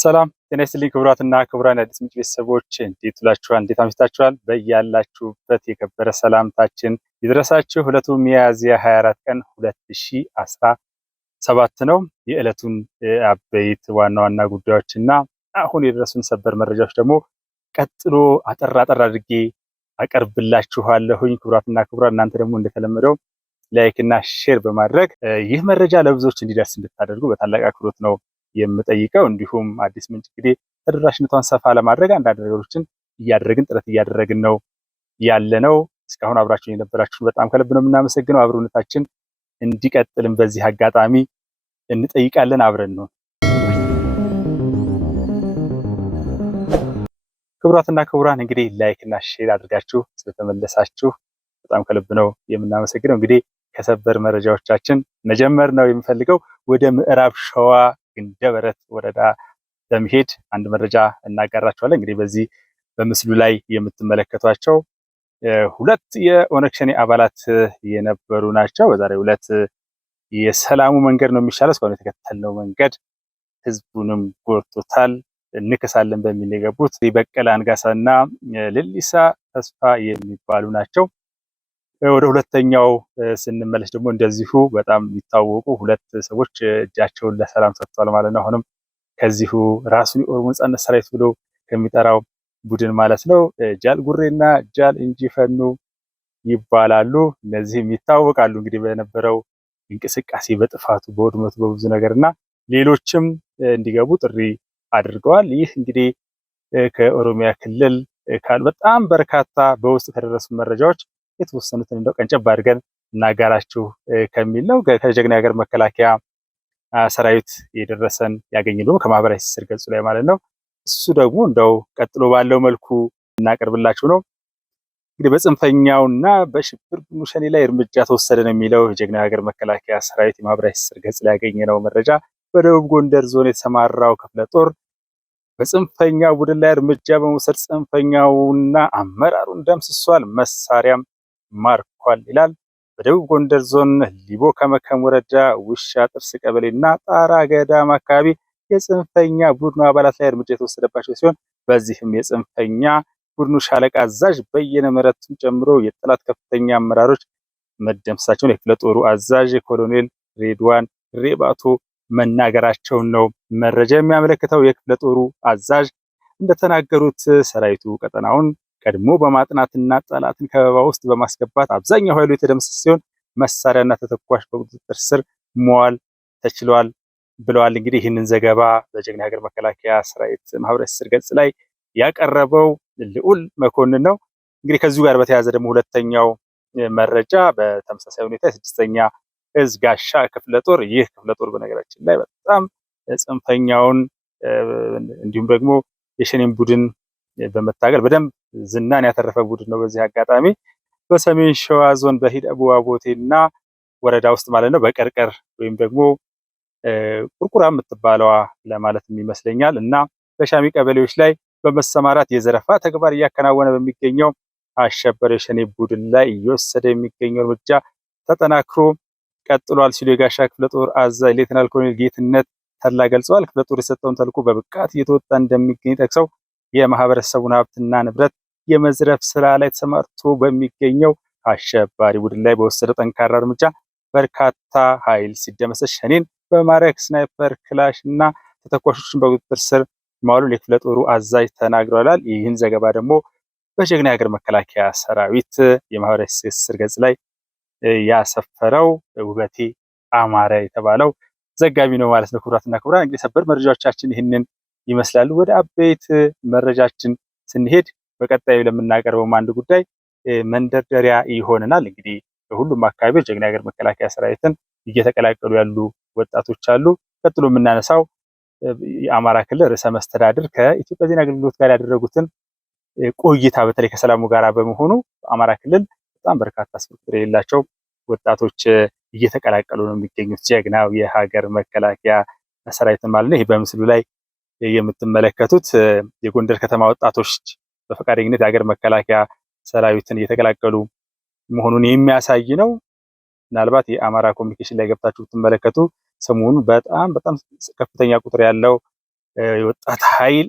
ሰላም ጤና ይስጥልኝ ክቡራትና ክቡራን አዲስ ምንጭ ቤተሰቦች እንዴት ውላችኋል? እንዴት አምሽታችኋል? በያላችሁበት የከበረ ሰላምታችን ይድረሳችሁ። ዕለቱ ሚያዝያ 24 ቀን 2017 ነው። የዕለቱን አበይት ዋና ዋና ጉዳዮችና አሁን የደረሱን ሰበር መረጃዎች ደግሞ ቀጥሎ አጠር አድርጌ አቀርብላችኋለሁኝ። ክቡራትና ክቡራን እናንተ ደግሞ እንደተለመደው ላይክ እና ሼር በማድረግ ይህ መረጃ ለብዙዎች እንዲደርስ እንድታደርጉ በታላቅ አክብሮት ነው የምጠይቀው። እንዲሁም አዲስ ምንጭ እንግዲህ ተደራሽነቷን ሰፋ ለማድረግ አንዳንድ ነገሮችን ጥረት እያደረግን ነው ያለነው። እስካሁን አብራችሁን የነበራችሁን በጣም ከልብ ነው የምናመሰግነው። አብሮነታችን እንዲቀጥልም በዚህ አጋጣሚ እንጠይቃለን። አብረን ነው። ክቡራትና ክቡራን እንግዲህ ላይክ እና ሼር አድርጋችሁ ስለተመለሳችሁ በጣም ከልብ ነው የምናመሰግነው። እንግዲህ ከሰበር መረጃዎቻችን መጀመር ነው የምፈልገው ወደ ምዕራብ ሸዋ ግንደበረት ወረዳ በመሄድ አንድ መረጃ እናጋራችኋለን። እንግዲህ በዚህ በምስሉ ላይ የምትመለከቷቸው ሁለት የኦነግ ሸኔ አባላት የነበሩ ናቸው። በዛሬው ዕለት የሰላሙ መንገድ ነው የሚሻለው፣ እስካሁን የተከተልነው መንገድ ህዝቡንም ጎድቶታል፣ እንከሳለን በሚል የገቡት በቀለ አንጋሳና ሌሊሳ ተስፋ የሚባሉ ናቸው። ወደ ሁለተኛው ስንመለስ ደግሞ እንደዚሁ በጣም የሚታወቁ ሁለት ሰዎች እጃቸውን ለሰላም ሰጥተዋል ማለት ነው። አሁንም ከዚሁ ራሱን የኦሮሞ ነጻነት ሰራዊት ብሎ ከሚጠራው ቡድን ማለት ነው። ጃል ጉሬና ጃል እንጂፈኑ ይባላሉ። እነዚህም ይታወቃሉ እንግዲህ በነበረው እንቅስቃሴ፣ በጥፋቱ፣ በውድመቱ፣ በብዙ ነገርና ሌሎችም እንዲገቡ ጥሪ አድርገዋል። ይህ እንግዲህ ከኦሮሚያ ክልል በጣም በርካታ በውስጥ ከደረሱ መረጃዎች የተወሰኑትን እንደው ቀንጨብ አድርገን እናጋራችሁ ከሚል ነው። ከጀግና ሀገር መከላከያ ሰራዊት የደረሰን ያገኘነው ከማህበራዊ ትስስር ገጹ ላይ ማለት ነው። እሱ ደግሞ እንደው ቀጥሎ ባለው መልኩ እናቀርብላችሁ ነው። እንግዲህ በጽንፈኛውና በሽብር ቡድኑ ሸኔ ላይ እርምጃ ተወሰደ ነው የሚለው የጀግና ሀገር መከላከያ ሰራዊት የማህበራዊ ትስስር ገጽ ላይ ያገኘነው መረጃ። በደቡብ ጎንደር ዞን የተሰማራው ክፍለ ጦር በጽንፈኛው ቡድን ላይ እርምጃ በመውሰድ ጽንፈኛውና አመራሩን ደምስሷል፣ መሳሪያም ማርኳል ይላል። በደቡብ ጎንደር ዞን ሊቦ ከመከም ወረዳ ውሻ ጥርስ ቀበሌና ጣራ ገዳም አካባቢ የጽንፈኛ ቡድኑ አባላት ላይ እርምጃ የተወሰደባቸው ሲሆን በዚህም የጽንፈኛ ቡድኑ ሻለቃ አዛዥ በየነ ምህረቱን ጨምሮ የጠላት ከፍተኛ አመራሮች መደምሰሳቸውን የክፍለ ጦሩ አዛዥ ኮሎኔል ሬድዋን ሬባቶ መናገራቸውን ነው መረጃ የሚያመለክተው። የክፍለ ጦሩ አዛዥ እንደተናገሩት ሰራዊቱ ቀጠናውን ቀድሞ በማጥናትና ጠላትን ከበባ ውስጥ በማስገባት አብዛኛው ኃይሉ የተደመሰሰ ሲሆን መሳሪያና ተተኳሽ በቁጥጥር ስር መዋል ተችሏል ብለዋል። እንግዲህ ይህንን ዘገባ በጀግና ሀገር መከላከያ ሰራዊት ማህበራዊ ትስስር ገጽ ላይ ያቀረበው ልዑል መኮንን ነው። እንግዲህ ከዚሁ ጋር በተያያዘ ደግሞ ሁለተኛው መረጃ በተመሳሳይ ሁኔታ የስድስተኛ እዝ ጋሻ ክፍለ ጦር፣ ይህ ክፍለ ጦር በነገራችን ላይ በጣም ጽንፈኛውን እንዲሁም ደግሞ የሸኔን ቡድን በመታገል በደንብ ዝናን ያተረፈ ቡድን ነው። በዚህ አጋጣሚ በሰሜን ሸዋ ዞን በሂደቡ አቦቴና ወረዳ ውስጥ ማለት ነው በቀርቀር ወይም ደግሞ ቁርቁራ የምትባለዋ ለማለት ይመስለኛል እና በሻሚ ቀበሌዎች ላይ በመሰማራት የዘረፋ ተግባር እያከናወነ በሚገኘው አሸባሪ የሸኔ ቡድን ላይ እየወሰደ የሚገኘው እርምጃ ተጠናክሮ ቀጥሏል ሲሉ የጋሻ ክፍለ ጦር አዛዥ ሌተናል ኮሎኔል ጌትነት ተድላ ገልጸዋል። ክፍለ ጦር የሰጠውን ተልዕኮ በብቃት እየተወጣ እንደሚገኝ ጠቅሰው የማህበረሰቡን ሀብትና ንብረት የመዝረፍ ስራ ላይ ተሰማርቶ በሚገኘው አሸባሪ ቡድን ላይ በወሰደው ጠንካራ እርምጃ በርካታ ኃይል ሲደመሰስ ሸኔን በማረክ ስናይፐር፣ ክላሽ እና ተተኳሾችን በቁጥጥር ስር ማዋሉን የክፍለ ጦሩ አዛዥ ተናግረዋል። ይህን ዘገባ ደግሞ በጀግና ሀገር መከላከያ ሰራዊት የማህበራዊ ትስስር ገጽ ላይ ያሰፈረው ውበቴ አማረ የተባለው ዘጋቢ ነው ማለት ነው። ክቡራትና ክቡራን እንግዲህ ሰበር መረጃዎቻችን ይህንን ይመስላሉ። ወደ አበይት መረጃችን ስንሄድ በቀጣዩ ለምናቀርበው አንድ ጉዳይ መንደርደሪያ ይሆነናል። እንግዲህ በሁሉም አካባቢዎች ጀግና ሀገር መከላከያ ሰራዊትን እየተቀላቀሉ ያሉ ወጣቶች አሉ። ቀጥሎ የምናነሳው የአማራ ክልል ርዕሰ መስተዳድር ከኢትዮጵያ ዜና አገልግሎት ጋር ያደረጉትን ቆይታ በተለይ ከሰላሙ ጋር በመሆኑ አማራ ክልል በጣም በርካታ ስፍር የሌላቸው ወጣቶች እየተቀላቀሉ ነው የሚገኙት ጀግናው የሀገር መከላከያ ሰራዊትን ማለት ነው። ይህ በምስሉ ላይ የምትመለከቱት የጎንደር ከተማ ወጣቶች በፈቃደኝነት የሀገር መከላከያ ሰራዊትን እየተቀላቀሉ መሆኑን የሚያሳይ ነው። ምናልባት የአማራ ኮሚኒኬሽን ላይ ገብታችሁ ብትመለከቱ ሰሞኑን በጣም ከፍተኛ ቁጥር ያለው የወጣት ኃይል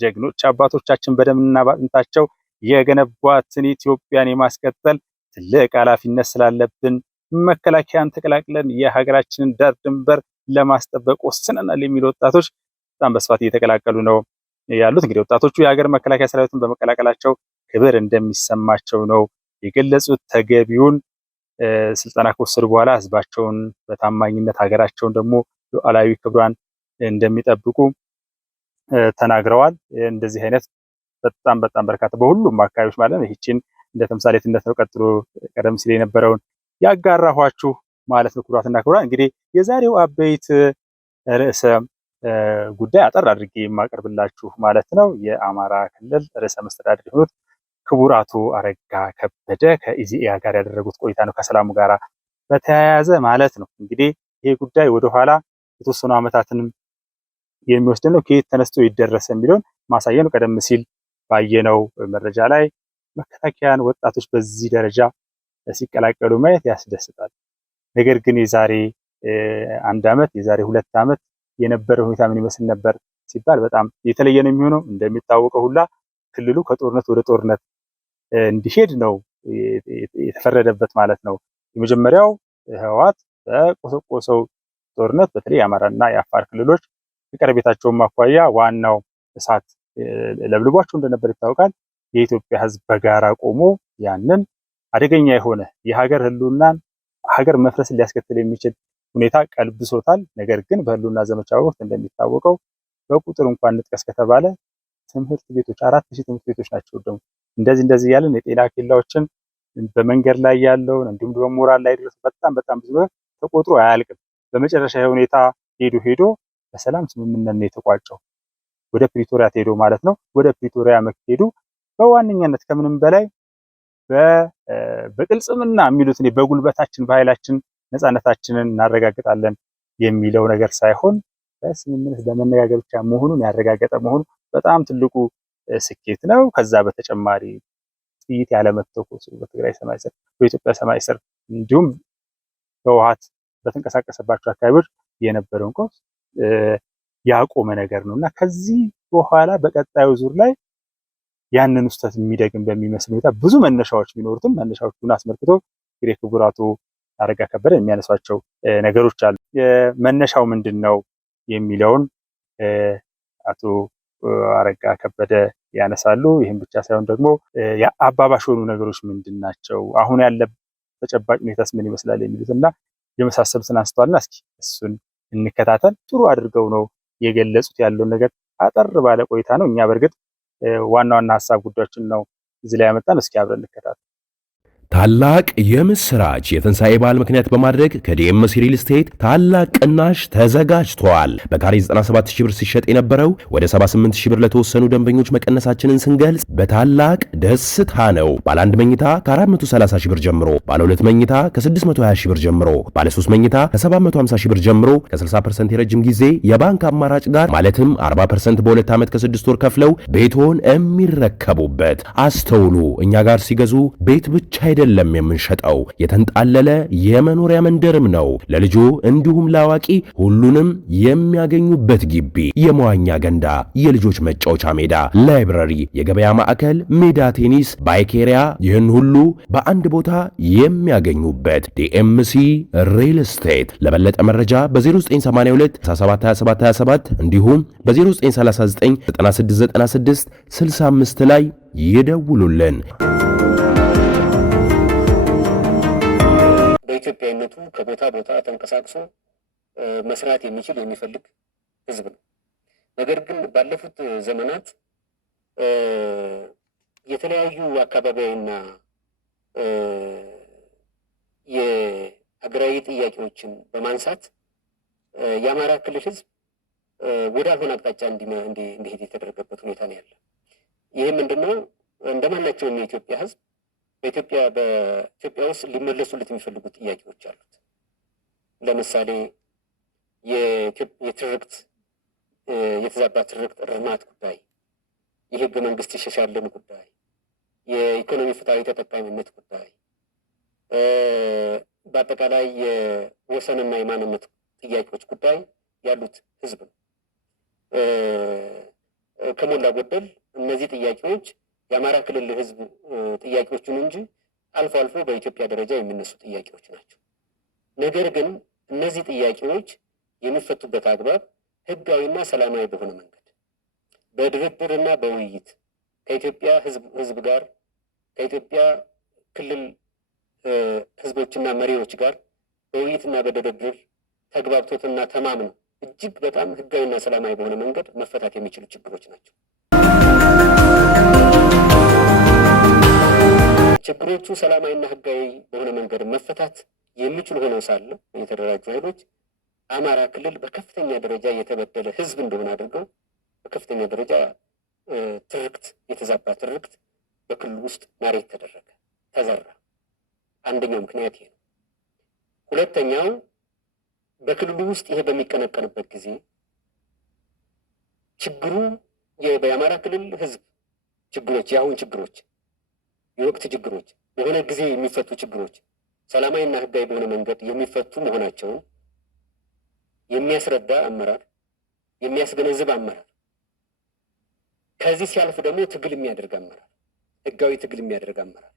ጀግኖች አባቶቻችን በደምና ባጥንታቸው የገነቧትን ኢትዮጵያን የማስቀጠል ትልቅ ኃላፊነት ስላለብን መከላከያን ተቀላቅለን የሀገራችንን ዳር ድንበር ለማስጠበቅ ወስነናል የሚሉ ወጣቶች በጣም በስፋት እየተቀላቀሉ ነው ያሉት። እንግዲህ ወጣቶቹ የሀገር መከላከያ ሰራዊትን በመቀላቀላቸው ክብር እንደሚሰማቸው ነው የገለጹት። ተገቢውን ስልጠና ከወሰዱ በኋላ ህዝባቸውን በታማኝነት ሀገራቸውን ደግሞ ሉዓላዊ ክብሯን እንደሚጠብቁ ተናግረዋል። እንደዚህ አይነት በጣም በርካታ በሁሉም አካባቢዎች ማለት ነው። ይህችን እንደ ተምሳሌትነት ነው ቀጥሎ ቀደም ሲል የነበረውን ያጋራኋችሁ ማለት ነው። ክቡራትና ክቡራን እንግዲህ የዛሬው አበይት ርዕሰ ጉዳይ አጠር አድርጌ የማቀርብላችሁ ማለት ነው የአማራ ክልል ርዕሰ መስተዳድር የሆኑት ክቡር አቶ አረጋ ከበደ ከኢዜአ ጋር ያደረጉት ቆይታ ነው፣ ከሰላሙ ጋር በተያያዘ ማለት ነው። እንግዲህ ይሄ ጉዳይ ወደኋላ የተወሰኑ ዓመታትንም የሚወስድ ነው። ከየት ተነስቶ ይደረሰ የሚለውን ማሳያ ነው። ቀደም ሲል ባየነው መረጃ ላይ መከላከያን ወጣቶች በዚህ ደረጃ ሲቀላቀሉ ማየት ያስደስታል። ነገር ግን የዛሬ 1 ዓመት የዛሬ 2 ዓመት የነበረ ሁኔታ ምን ይመስል ነበር ሲባል በጣም የተለየ ነው የሚሆነው። እንደሚታወቀው ሁላ ክልሉ ከጦርነት ወደ ጦርነት እንዲሄድ ነው የተፈረደበት ማለት ነው። የመጀመሪያው ህወሓት በቆሰቆሰው ጦርነት በተለይ የአማራና የአፋር ክልሎች ከቀረቤታቸውም አኳያ ዋናው እሳት ለብልቧቸው እንደነበር ይታወቃል። የኢትዮጵያ ህዝብ በጋራ ቆሞ ያንን አደገኛ የሆነ የሀገር ህልውናን ሀገር መፍረስን ሊያስከትል የሚችል ሁኔታ ቀልብሶታል። ነገር ግን በህልውና ዘመቻ ወቅት እንደሚታወቀው በቁጥር እንኳን እንጥቀስ ከተባለ ትምህርት ቤቶች 4000 ትምህርት ቤቶች ናቸው ደግሞ እንደዚህ ያለን የጤና ኬላዎችን በመንገድ ላይ ያለውን እንዲሁም ደግሞ ሞራል ላይ ድረስ በጣም ብዙ ነገር ተቆጥሮ አያልቅም። በመጨረሻ ሁኔታ ሄዶ በሰላም ስምምነት ነው የተቋጨው። ወደ ፕሪቶሪያ ተሄዶ ማለት ነው። ወደ ፕሪቶሪያ መሄዱ በዋነኛነት ከምንም በላይ በቅልጽምና የሚሉት በጉልበታችን በኃይላችን ነፃነታችንን እናረጋግጣለን የሚለው ነገር ሳይሆን በስምምነት በመነጋገር ብቻ መሆኑን ያረጋገጠ መሆኑ በጣም ትልቁ ስኬት ነው። ከዛ በተጨማሪ ጥይት ያለመተኮሱ በትግራይ ሰማይ ስር በኢትዮጵያ ሰማይ ስር እንዲሁም ህወሓት በተንቀሳቀሰባቸው አካባቢዎች የነበረውን ቀውስ ያቆመ ነገር ነውና ከዚህ በኋላ በቀጣዩ ዙር ላይ ያንን ውስጠት የሚደግም በሚመስል ሁኔታ ብዙ መነሻዎች ቢኖሩትም መነሻዎቹን አስመልክቶ እንግዲህ ክቡር አቶ አረጋ ከበደ የሚያነሷቸው ነገሮች አሉ። መነሻው ምንድን ነው የሚለውን አቶ አረጋ ከበደ ያነሳሉ። ይህም ብቻ ሳይሆን ደግሞ የአባባሽ የሆኑ ነገሮች ምንድን ናቸው፣ አሁን ያለ ተጨባጭ ሁኔታስ ምን ይመስላል የሚሉትና የመሳሰሉትን አንስተዋልና እስኪ እሱን እንከታተል። ጥሩ አድርገው ነው የገለጹት። ያለውን ነገር አጠር ባለ ቆይታ ነው። እኛ በእርግጥ ዋና ሀሳብ ጉዳዮችን ነው እዚህ ላይ ያመጣን። እስኪ አብረን እንከታተል። ታላቅ የምስራች! የትንሣኤ በዓል ምክንያት በማድረግ ከዲኤምሲ ሪል ስቴት ታላቅ ቅናሽ ተዘጋጅቷል። በካሬ 97000 ብር ሲሸጥ የነበረው ወደ 78000 ብር ለተወሰኑ ደንበኞች መቀነሳችንን ስንገልጽ በታላቅ ደስታ ነው። ባለ 1 መኝታ ከ430000 ብር ጀምሮ፣ ባለ 2 መኝታ ከ620000 ብር ጀምሮ፣ ባለ 3 መኝታ ከ750000 ብር ጀምሮ ከ60% የረጅም ጊዜ የባንክ አማራጭ ጋር ማለትም 40% በ2 ዓመት ከ6 ወር ከፍለው ቤቶን የሚረከቡበት። አስተውሉ፣ እኛ ጋር ሲገዙ ቤት ብቻ አይደለም የምንሸጠው፣ የተንጣለለ የመኖሪያ መንደርም ነው። ለልጆ እንዲሁም ለአዋቂ ሁሉንም የሚያገኙበት ግቢ፣ የመዋኛ ገንዳ፣ የልጆች መጫወቻ ሜዳ፣ ላይብረሪ፣ የገበያ ማዕከል፣ ሜዳ ቴኒስ፣ ባይኬሪያ፣ ይህን ሁሉ በአንድ ቦታ የሚያገኙበት ዲኤምሲ ሪል ስቴት። ለበለጠ መረጃ በ0982 172727 እንዲሁም በ0939 9696 65 ላይ ይደውሉልን። በኢትዮጵያዊነቱ ከቦታ ቦታ ተንቀሳቅሶ መስራት የሚችል የሚፈልግ ህዝብ ነው። ነገር ግን ባለፉት ዘመናት የተለያዩ አካባቢያዊና የሀገራዊ ጥያቄዎችን በማንሳት የአማራ ክልል ህዝብ ወዳልሆነ አቅጣጫ እንዲሄድ የተደረገበት ሁኔታ ነው ያለ። ይህ ምንድነው? እንደማናቸውም የኢትዮጵያ ህዝብ በኢትዮጵያ ውስጥ ሊመለሱለት የሚፈልጉት ጥያቄዎች አሉት። ለምሳሌ የትርክት የተዛባ ትርክት እርማት ጉዳይ፣ የህገ መንግስት ይሻሻልን ጉዳይ፣ የኢኮኖሚ ፍትሃዊ ተጠቃሚነት ጉዳይ፣ በአጠቃላይ የወሰንና የማንነት ጥያቄዎች ጉዳይ ያሉት ህዝብ ነው። ከሞላ ጎደል እነዚህ ጥያቄዎች የአማራ ክልል ህዝብ ጥያቄዎችን እንጂ አልፎ አልፎ በኢትዮጵያ ደረጃ የሚነሱ ጥያቄዎች ናቸው። ነገር ግን እነዚህ ጥያቄዎች የሚፈቱበት አግባብ ህጋዊና ሰላማዊ በሆነ መንገድ በድርድርና በውይይት ከኢትዮጵያ ህዝብ ጋር ከኢትዮጵያ ክልል ህዝቦችና መሪዎች ጋር በውይይትና በድርድር ተግባብቶትና ተማምነው እጅግ በጣም ህጋዊና ሰላማዊ በሆነ መንገድ መፈታት የሚችሉ ችግሮች ናቸው። ችግሮቹ ሰላማዊና ህጋዊ በሆነ መንገድ መፈታት የሚችሉ ሆነው ሳለ የተደራጁ ኃይሎች አማራ ክልል በከፍተኛ ደረጃ የተበደለ ህዝብ እንደሆነ አድርገው በከፍተኛ ደረጃ ትርክት፣ የተዛባ ትርክት በክልሉ ውስጥ ናሬት ተዘራ። አንደኛው ምክንያት ይሄ ነው። ሁለተኛው በክልሉ ውስጥ ይሄ በሚቀነቀንበት ጊዜ ችግሩ የአማራ ክልል ህዝብ ችግሮች፣ የአሁን ችግሮች፣ የወቅት ችግሮች፣ በሆነ ጊዜ የሚፈቱ ችግሮች ሰላማዊና ህጋዊ በሆነ መንገድ የሚፈቱ መሆናቸውን የሚያስረዳ አመራር፣ የሚያስገነዝብ አመራር፣ ከዚህ ሲያልፍ ደግሞ ትግል የሚያደርግ አመራር፣ ህጋዊ ትግል የሚያደርግ አመራር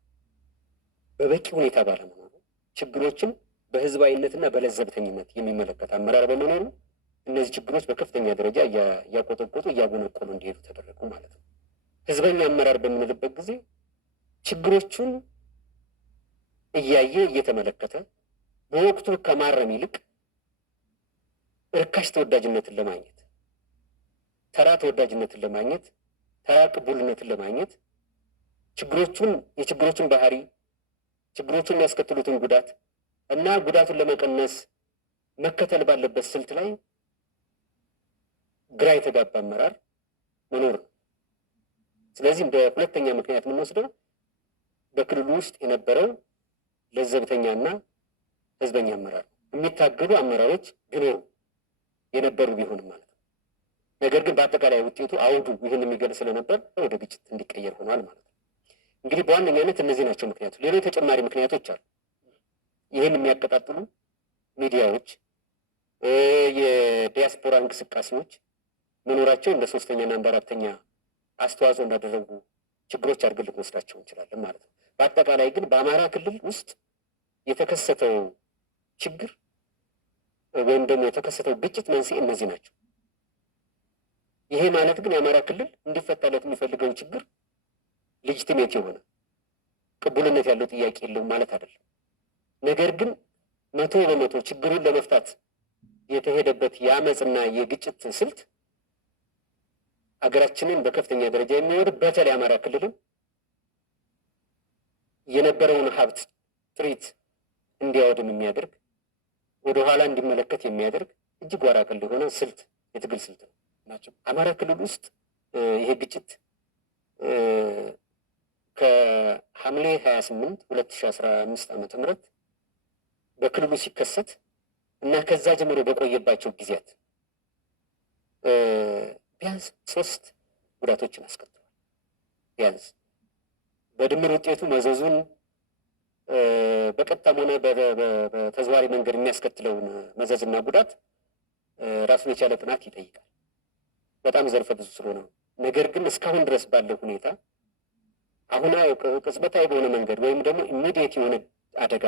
በበቂ ሁኔታ ባለመኖሩ ችግሮችን በህዝባዊነትና በለዘብተኝነት የሚመለከት አመራር በመኖሩ እነዚህ ችግሮች በከፍተኛ ደረጃ እያቆጠቆጡ እያጎነቆሉ እንዲሄዱ ተደረጉ ማለት ነው። ህዝበኛ አመራር በምንልበት ጊዜ ችግሮቹን እያየ እየተመለከተ በወቅቱ ከማረም ይልቅ ርካሽ ተወዳጅነትን ለማግኘት፣ ተራ ተወዳጅነትን ለማግኘት፣ ተራ ቅቡልነትን ለማግኘት የችግሮቹን ባህሪ፣ ችግሮቹን የሚያስከትሉትን ጉዳት እና ጉዳቱን ለመቀነስ መከተል ባለበት ስልት ላይ ግራ የተጋባ አመራር መኖር ነው። ስለዚህ እንደ ሁለተኛ ምክንያት የምንወስደው በክልሉ ውስጥ የነበረው ለዘብተኛና ህዝበኛ አመራር ነው። የሚታገሉ አመራሮች ቢኖሩ የነበሩ ቢሆንም ማለት ነው። ነገር ግን በአጠቃላይ ውጤቱ አውዱ ይህን የሚገልጽ ስለነበር ወደ ግጭት እንዲቀየር ሆኗል ማለት ነው። እንግዲህ በዋነኛነት እነዚህ ናቸው ምክንያቶች። ሌሎች ተጨማሪ ምክንያቶች አሉ። ይህን የሚያቀጣጥሉ ሚዲያዎች፣ የዲያስፖራ እንቅስቃሴዎች መኖራቸው እንደ ሶስተኛና እንደ አራተኛ አስተዋጽኦ እንዳደረጉ ችግሮች አድርገን ልንወስዳቸው እንችላለን ማለት ነው። በአጠቃላይ ግን በአማራ ክልል ውስጥ የተከሰተው ችግር ወይም ደግሞ የተከሰተው ግጭት መንስኤ እነዚህ ናቸው። ይሄ ማለት ግን የአማራ ክልል እንዲፈታለት የሚፈልገው ችግር ሌጂቲሜት የሆነ ቅቡልነት ያለው ጥያቄ የለውም ማለት አይደለም። ነገር ግን 100% ችግሩን ለመፍታት የተሄደበት የአመፅና የግጭት ስልት አገራችንን በከፍተኛ ደረጃ የሚወድ በተለይ አማራ ክልልን የነበረውን ሀብት ጥሪት እንዲያወድም የሚያደርግ ወደ ኋላ እንዲመለከት የሚያደርግ እጅግ ዋራ ቀል የሆነ ስልት የትግል ስልት ነው ናቸው። አማራ ክልል ውስጥ ይሄ ግጭት ከሐምሌ 28 2015 ዓ.ም በክልሉ ሲከሰት እና ከዛ ጀምሮ በቆየባቸው ጊዜያት ቢያንስ 3 ጉዳቶችን አስከትሏል። ቢያንስ በድምር ውጤቱ መዘዙን በቀጥታም ሆነ በተዘዋዋሪ መንገድ የሚያስከትለውን መዘዝና ጉዳት ራሱን የቻለ ጥናት ይጠይቃል። በጣም ዘርፈ ብዙ ስለሆነ ነው። ነገር ግን እስካሁን ድረስ ባለው ሁኔታ አሁናዊ ቅጽበታዊ በሆነ መንገድ ወይም ደግሞ ኢሚዲየት የሆነ አደጋ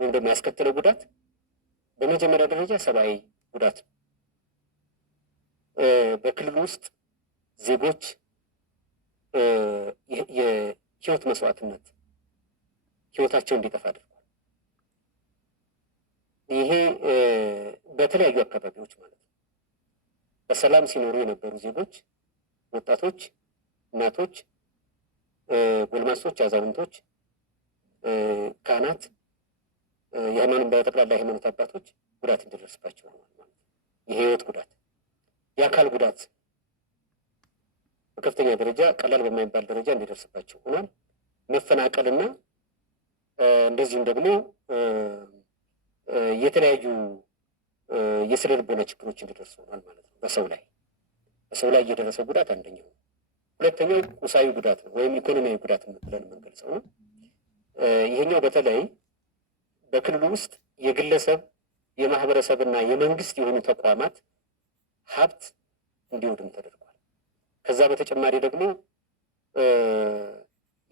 ወይም ደግሞ ያስከትለው ጉዳት በመጀመሪያ ደረጃ ሰብአዊ ጉዳት ነው። በክልሉ ውስጥ ዜጎች የህይወት መስዋዕትነት ህይወታቸው እንዲጠፋ አድርጓል። ይሄ በተለያዩ አካባቢዎች ማለት ነው። በሰላም ሲኖሩ የነበሩ ዜጎች፣ ወጣቶች፣ እናቶች፣ ጎልማሶች፣ አዛውንቶች፣ ካህናት፣ በጠቅላላ የሃይማኖት አባቶች ጉዳት እንዲደርስባቸው ሆኗል ማለት ነው። የህይወት ጉዳት፣ የአካል ጉዳት በከፍተኛ ደረጃ ቀላል በማይባል ደረጃ እንዲደርስባቸው ሆኗል። መፈናቀልና እንደዚሁም ደግሞ የተለያዩ የስነ ልቦና ችግሮች እንዲደርሱ ሆኗል ማለት ነው። በሰው ላይ እየደረሰው ጉዳት አንደኛው። ሁለተኛው ቁሳዊ ጉዳት ነው ወይም ኢኮኖሚያዊ ጉዳት ብለን የምንገልጸው ነው። ይሄኛው በተለይ በክልሉ ውስጥ የግለሰብ የማህበረሰብና የመንግስት የሆኑ ተቋማት ሀብት እንዲወድም ተደርጓል። ከዛ በተጨማሪ ደግሞ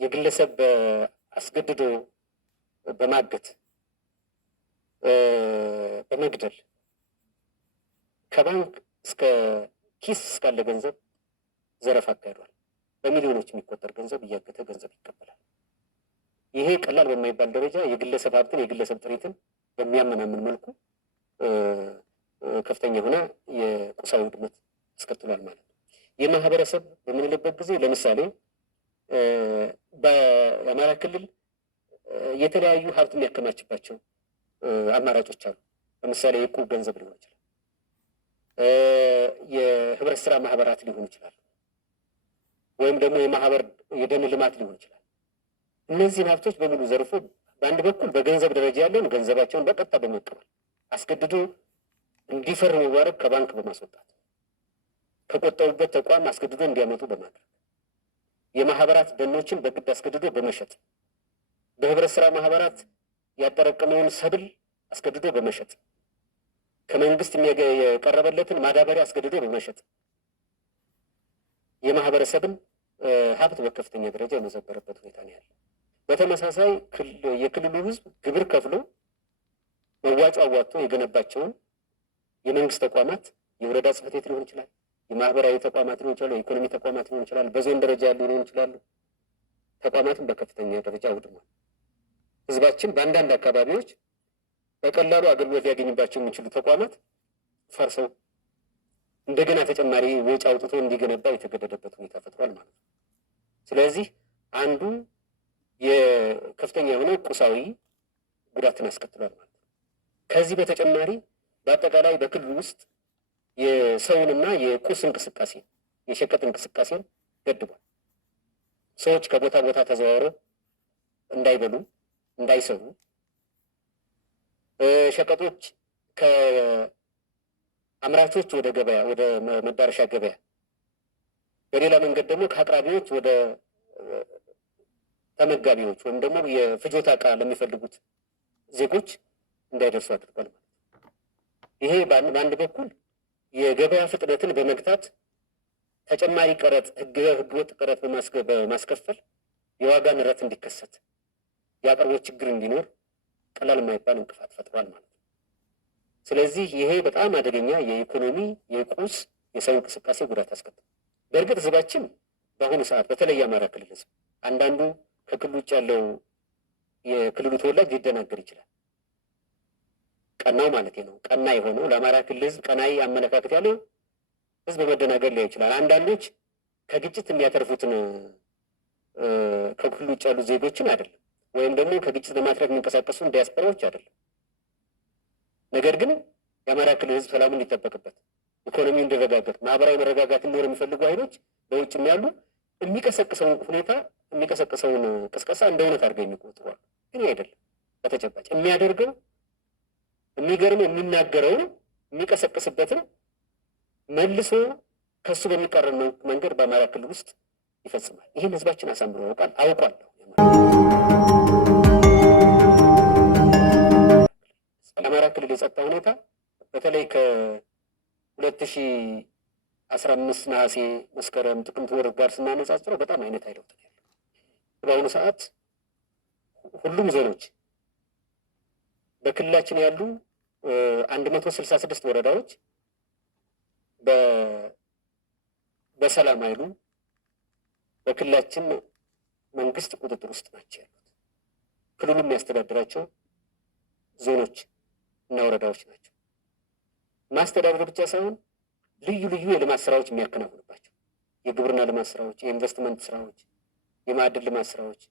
የግለሰብ አስገድዶ በማገት በመግደል ከባንክ እስከ ኪስ እስካለ ገንዘብ ዘረፋ አካሂዷል። በሚሊዮኖች የሚቆጠር ገንዘብ እያገተ ገንዘብ ይቀበላል። ይሄ ቀላል በማይባል ደረጃ የግለሰብ ሀብትን የግለሰብ ጥሪትን በሚያመናምን መልኩ ከፍተኛ የሆነ የቁሳዊ ውድመት አስከትሏል ማለት ነው። የማህበረሰብ በምንልበት ጊዜ ለምሳሌ በአማራ ክልል የተለያዩ ሀብት የሚያከማችባቸው አማራጮች አሉ። ለምሳሌ የዕቁብ ገንዘብ ሊሆን ይችላል፣ የህብረት ስራ ማህበራት ሊሆን ይችላል፣ ወይም ደግሞ የደን ልማት ሊሆን ይችላል። እነዚህን ሀብቶች በሙሉ ዘርፎ በአንድ በኩል በገንዘብ ደረጃ ያለውን ገንዘባቸውን በቀጥታ በመቀበል አስገድዶ እንዲፈርሙ ማድረግ፣ ከባንክ በማስወጣት ከቆጠቡበት ተቋም አስገድዶ እንዲያመጡ በማድረግ የማህበራት ደኖችን በግድ አስገድዶ በመሸጥ በህብረት ስራ ማህበራት ያጠረቀመውን ሰብል አስገድዶ በመሸጥ ከመንግስት የቀረበለትን ማዳበሪያ አስገድዶ በመሸጥ የማህበረሰብን ሀብት በከፍተኛ ደረጃ የመዘበረበት ሁኔታ ነው ያለ። በተመሳሳይ የክልሉ ህዝብ ግብር ከፍሎ መዋጮ አዋጥቶ የገነባቸውን የመንግስት ተቋማት የወረዳ ጽሕፈት ቤት ሊሆን ይችላል፣ የማህበራዊ ተቋማት ሊሆን ይችላሉ፣ የኢኮኖሚ ተቋማት ሊሆን ይችላል፣ በዞን ደረጃ ያሉ ሊሆን ይችላሉ። ተቋማትን በከፍተኛ ደረጃ አውድሟል። ህዝባችን በአንዳንድ አካባቢዎች በቀላሉ አገልግሎት ሊያገኝባቸው የሚችሉ ተቋማት ፈርሰው እንደገና ተጨማሪ ወጪ አውጥቶ እንዲገነባ የተገደደበት ሁኔታ ፈጥሯል ማለት ነው። ስለዚህ አንዱ የከፍተኛ የሆነ ቁሳዊ ጉዳትን አስከትሏል ማለት ነው። ከዚህ በተጨማሪ በአጠቃላይ በክልሉ ውስጥ የሰውንና የቁስ እንቅስቃሴ የሸቀጥ እንቅስቃሴን ገድቧል። ሰዎች ከቦታ ቦታ ተዘዋውረው እንዳይበሉ እንዳይሰሩ፣ ሸቀጦች ከአምራቾች ወደ ገበያ ወደ መዳረሻ ገበያ፣ በሌላ መንገድ ደግሞ ከአቅራቢዎች ወደ ተመጋቢዎች ወይም ደግሞ የፍጆታ ዕቃ ለሚፈልጉት ዜጎች እንዳይደርሱ አድርጓል ማለት ነው። ይሄ በአንድ በኩል የገበያ ፍጥነትን በመግታት ተጨማሪ ቀረጥ ህገወጥ ቀረጥ በማስከፈል የዋጋ ንረት እንዲከሰት የአቅርቦት ችግር እንዲኖር ቀላል የማይባል እንቅፋት ፈጥሯል ማለት ነው። ስለዚህ ይሄ በጣም አደገኛ የኢኮኖሚ የቁስ የሰው እንቅስቃሴ ጉዳት አስከትሏል። በእርግጥ ህዝባችን በአሁኑ ሰዓት በተለይ የአማራ ክልል ህዝብ አንዳንዱ ከክልል ውጭ ያለው የክልሉ ተወላጅ ሊደናገር ይችላል። ቀናው ማለት ነው። ቀና የሆነው ለአማራ ክልል ህዝብ ቀናይ አመለካከት ያለው ህዝብ መደናገር ሊሆን ይችላል። አንዳንዶች ከግጭት የሚያተርፉትን ከክልሉ ውጭ ያሉ ዜጎችን አይደለም፣ ወይም ደግሞ ከግጭት ለማትረፍ የሚንቀሳቀሱ ዲያስፖራዎች አይደለም። ነገር ግን የአማራ ክልል ህዝብ ሰላሙ እንዲጠበቅበት፣ ኢኮኖሚው እንዲረጋገጥ፣ ማህበራዊ መረጋጋት እንዲኖር የሚፈልጉ ኃይሎች በውጭም ያሉ የሚቀሰቅሰውን ሁኔታ የሚቀሰቅሰውን ቅስቀሳ እንደ እውነት አድርገው የሚቆጥሯል። ግን አይደለም። በተጨባጭ የሚያደርገው የሚገርመው የሚናገረውን የሚቀሰቅስበትን መልሶ ከሱ በሚቃረን መንገድ በአማራ ክልል ውስጥ ይፈጽማል። ይህን ህዝባችን አሳምሮ ያውቃል፣ አውቋል። የአማራ ክልል የጸጥታ ሁኔታ በተለይ ከ2015 ነሐሴ፣ መስከረም፣ ጥቅምት ወር ጋር ስናነጻጽረው በጣም አይነት አይለውጥ ነው ያለው። በአሁኑ ሰዓት ሁሉም ዞኖች በክልላችን ያሉ 166 ወረዳዎች በሰላም ኃይሉ በክልላችን መንግስት ቁጥጥር ውስጥ ናቸው ያሉት። ክልሉ የሚያስተዳድራቸው ዞኖች እና ወረዳዎች ናቸው። ማስተዳደር ብቻ ሳይሆን ልዩ ልዩ የልማት ስራዎች የሚያከናውንባቸው የግብርና ልማት ስራዎች፣ የኢንቨስትመንት ስራዎች፣ የማዕድን ልማት ስራዎች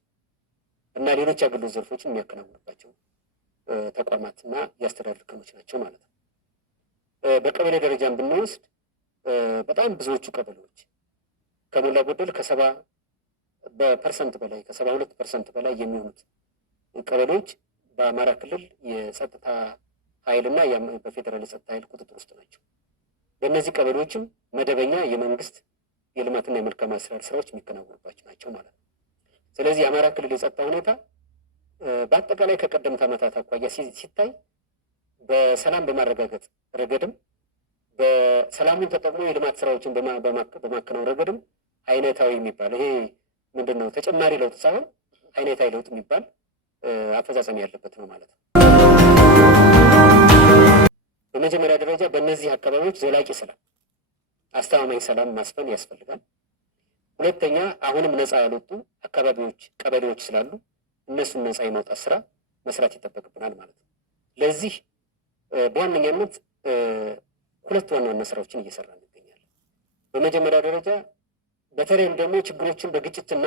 እና ሌሎች አገልግሎት ዘርፎችን የሚያከናውንባቸው ተቋማትና የአስተዳደር ክልሎች ናቸው ማለት ነው። በቀበሌ ደረጃም ብንወስድ በጣም ብዙዎቹ ቀበሌዎች ከሞላ ጎደል ከ70% በላይ ከ72% በላይ የሚሆኑት ቀበሌዎች በአማራ ክልል የጸጥታ ኃይልና በፌዴራል የጸጥታ ኃይል ቁጥጥር ውስጥ ናቸው። በእነዚህ ቀበሌዎችም መደበኛ የመንግስት የልማትና የመልካም አስተዳደር ስራዎች የሚከናወኑባቸው ናቸው ማለት ነው። ስለዚህ የአማራ ክልል የጸጥታ ሁኔታ በአጠቃላይ ከቀደምት ዓመታት አኳያ ሲታይ በሰላም በማረጋገጥ ረገድም በሰላሙን ተጠቅሞ የልማት ስራዎችን በማከናወን ረገድም አይነታዊ የሚባል ይሄ ምንድን ነው ተጨማሪ ለውጥ ሳይሆን አይነታዊ ለውጥ የሚባል አፈጻጸም ያለበት ነው ማለት ነው። በመጀመሪያ ደረጃ በእነዚህ አካባቢዎች ዘላቂ ሰላም፣ አስተማማኝ ሰላም ማስፈን ያስፈልጋል። ሁለተኛ አሁንም ነፃ ያልወጡ አካባቢዎች፣ ቀበሌዎች ስላሉ እነሱን ነፃ የማውጣት ስራ መስራት ይጠበቅብናል ማለት ነው። ለዚህ በዋነኛነት ሁለት ዋና ዋና ስራዎችን እየሰራ እንገኛለን። በመጀመሪያ ደረጃ በተለይም ደግሞ ችግሮችን በግጭትና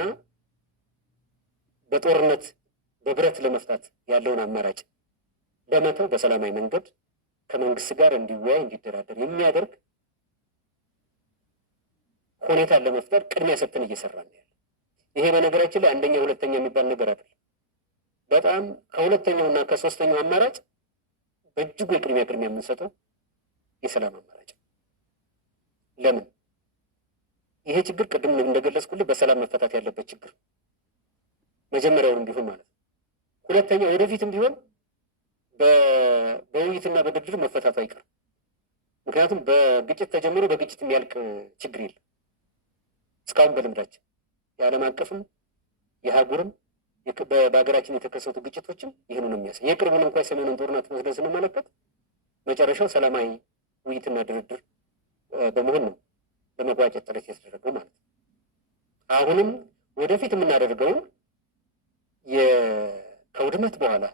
በጦርነት በብረት ለመፍታት ያለውን አማራጭ በመተው በሰላማዊ መንገድ ከመንግስት ጋር እንዲወያይ እንዲደራደር የሚያደርግ ሁኔታን ለመፍጠር ቅድሚያ ሰጥተን እየሰራ ነው ያለ። ይሄ በነገራችን ላይ አንደኛ ሁለተኛ የሚባል ነገር አይደለም። በጣም ከሁለተኛውና ከሶስተኛው አማራጭ በእጅጉ የቅድሚያ የምንሰጠው የሰላም አማራጭ። ለምን? ይሄ ችግር ቅድም እንደገለጽኩልህ በሰላም መፈታት ያለበት ችግር መጀመሪያውንም ቢሆን ማለት ነው። ሁለተኛ ወደፊትም ቢሆን በውይይትና በድርድር መፈታቱ አይቀርም። ምክንያቱም በግጭት ተጀምሮ በግጭት የሚያልቅ ችግር የለም። እስካሁን በልምዳችን የዓለም አቀፍም የሀገርም በሀገራችን የተከሰቱ ግጭቶችም ይህኑ ነው የሚያሳይ። የቅርቡን እንኳን የሰሜኑን ጦርነት ወስደን ስንመለከት መጨረሻው ሰላማዊ ውይይትና ድርድር በመሆን ነው ለመቋጨት ጥረት የተደረገው ማለት ነው። አሁንም ወደፊት የምናደርገውን ከውድመት በኋላ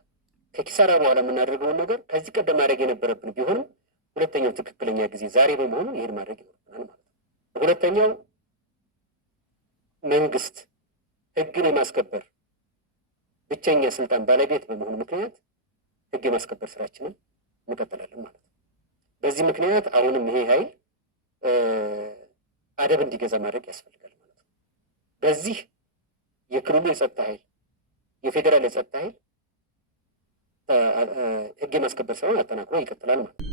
ከኪሳራ በኋላ የምናደርገውን ነገር ከዚህ ቀደም ማድረግ የነበረብን ቢሆንም ሁለተኛው ትክክለኛ ጊዜ ዛሬ በመሆኑ ይህን ማድረግ ይኖርብናል ማለት ነው። ሁለተኛው መንግስት ህግን የማስከበር ብቸኛ ስልጣን ባለቤት በመሆኑ ምክንያት ህግ የማስከበር ስራችንን እንቀጥላለን ማለት ነው። በዚህ ምክንያት አሁንም ይሄ ኃይል አደብ እንዲገዛ ማድረግ ያስፈልጋል ማለት ነው። በዚህ የክልሉ የጸጥታ ኃይል የፌዴራል የጸጥታ ኃይል ህግ የማስከበር ስራውን አጠናክሮ ይቀጥላል ማለት ነው።